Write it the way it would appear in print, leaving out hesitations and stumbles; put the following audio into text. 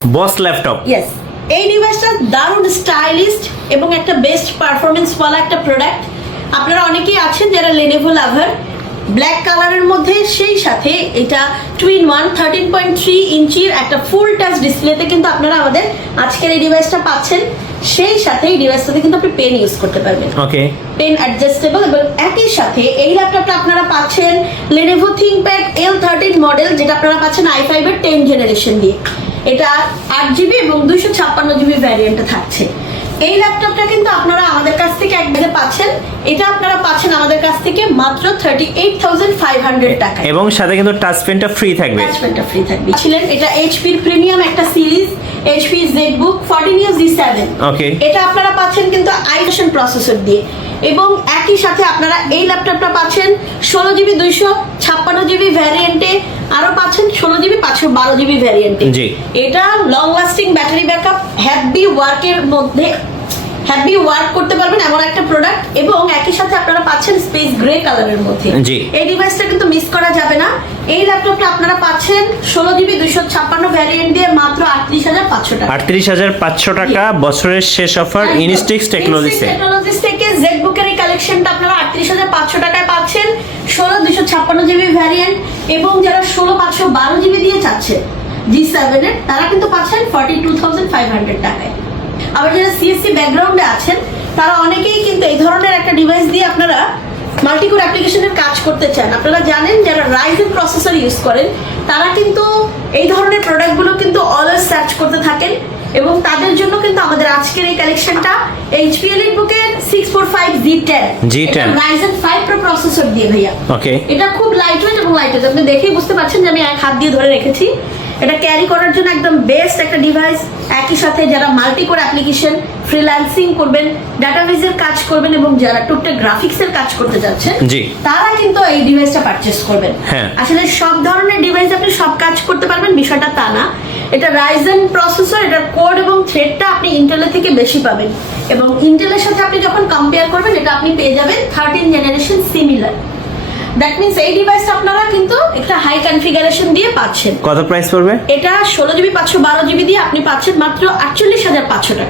বস laptop. Yes, এই ডিভাইসটা দারুণ স্টাইলিস্ট এবং একটা বেস্ট পারফরমেন্স ওয়ালা একটা প্রোডাক্ট। আপনারা অনেকেই আছেন যারা Lenovo লাভার। ব্ল্যাক কালারের মধ্যে সেই সাথে এটা 2-in-1 13.3 ইঞ্চির একটা ফুল টাচ ডিসপ্লেতে কিন্তু আপনারা আমাদের আজকের এই ডিভাইসটা পাচ্ছেন। সেই সাথে এই ডিভাইসটাতে কিন্তু আপনি পেন ইউজ করতে পারবেন। ওকে, পেন অ্যাডজাস্টেবল এবং একই সাথে এই ল্যাপটপটা আপনারা পাচ্ছেন Lenovo ThinkPad L13 মডেল, যেটা আপনারা পাচ্ছেন i5 এর 10 জেনারেশন দিয়ে। এটা 8GB এবং 256GB ভ্যারিয়েন্টে থাকছে। এই ল্যাপটপটা কিন্তু আপনারা আমাদের কাছ থেকে একবারে পাচ্ছেন। এটা আপনারা পাচ্ছেন আমাদের কাছ থেকে মাত্র 38,500 টাকা এবং সাথে কিন্তু টাচ পেনটা ফ্রি থাকবে। টাচ পেনটা ফ্রি থাকবে। ছিলেন এটা HP এর প্রিমিয়াম একটা series, HP ZBook 14U G7। ওকে, এটা আপনারা পাচ্ছেন কিন্তু i9 প্রসেসর দিয়ে এবং একই সাথে আপনারা এই ল্যাপটপটা পাচ্ছেন 16GB 256GB ভ্যারিয়েন্টে, আরো পাচ্ছেন 16GB 512GB ভ্যারিয়েন্টে। জি, এটা long lasting battery backup, happy ওয়ার্কের মধ্যে হ্যাপি ওয়ার্ক করতে পারবেন এমন একটা প্রোডাক্ট এবং একই সাথে আপনারা পাচ্ছেন স্পেস গ্রে কালারের মধ্যে। জি, এই ডিভাইসটা কিন্তু মিস করা যাবে না। এই ল্যাপটপটা আপনারা পাচ্ছেন 16GB 256 ভ্যারিয়েন্ট দিয়ে মাত্র 38,500 টাকা। 38,500 টাকা বছরের শেষ অফার ইনস্টিক্স টেকনোলজিসে। টেকনোলজিস থেকে ZBook এর এই কালেকশনটা আপনারা 38,500 টাকায় পাচ্ছেন, 16 256GB ভ্যারিয়েন্ট এবং যারা 16 512GB দিয়ে চাচ্ছেন G7 এর, তারা কিন্তু পাচ্ছেন 42,500 টাকায়। আবার যারা CSC ব্যাকগ্রাউন্ডে আছেন তারা অনেকেই কিন্তু এই ধরনের একটা ডিভাইস দিয়ে আপনারা মাল্টিকোর অ্যাপ্লিকেশনের কাজ করতে চান। আপনারা জানেন যারা Ryzen প্রসেসর ইউজ করেন তারা কিন্তু এই ধরনের প্রোডাক্টগুলো কিন্তু অলওয়েজ সার্চ করতে থাকেন এবং তাদের জন্য কিন্তু আমাদের আজকের এই কালেকশনটা HP EliteBook এর 645G10 Ryzen 5 Pro প্রসেসর দিয়ে ভাইয়া। ওকে, এটা খুব লাইটওয়েট এবং লাইটওয়েট, আপনি দেখেই বুঝতে পারছেন যে আমি এক হাত দিয়ে ধরে রেখেছি। এটা ক্যারি করার জন্য একদম বেস্ট একটা ডিভাইস। একই সাথে যারা মাল্টিকোর অ্যাপ্লিকেশন, ফ্রিল্যান্সিং করবেন, ডাটাবেজের কাজ করবেন এবং যারা টুকটাক গ্রাফিক্সের কাজ করতে যাচ্ছেন, জি, তারা কিন্তু এই ডিভাইসটা পারচেজ করবেন। হ্যাঁ, আসলে সব ধরনের ডিভাইস আপনি সব কাজ করতে পারবেন বিষয়টা তা না। এটা Ryzen প্রসেসর, এটার কোড এবং থ্রেডটা আপনি ইন্টেলের থেকে বেশি পাবেন এবং ইন্টেলের সাথে আপনি যখন কম্পেয়ার করবেন এটা আপনি পেয়ে যাবেন 13 জেনারেশন সিমিলার। দ্যাট মিন্স এই ডিভাইসটা আপনারা কিন্তু একটা হাই কনফিগারেশন দিয়ে পাচ্ছেন। কত প্রাইস পড়বে? এটা 16GB 512GB দিয়ে আপনি পাচ্ছেন মাত্র 48,500 টাকা।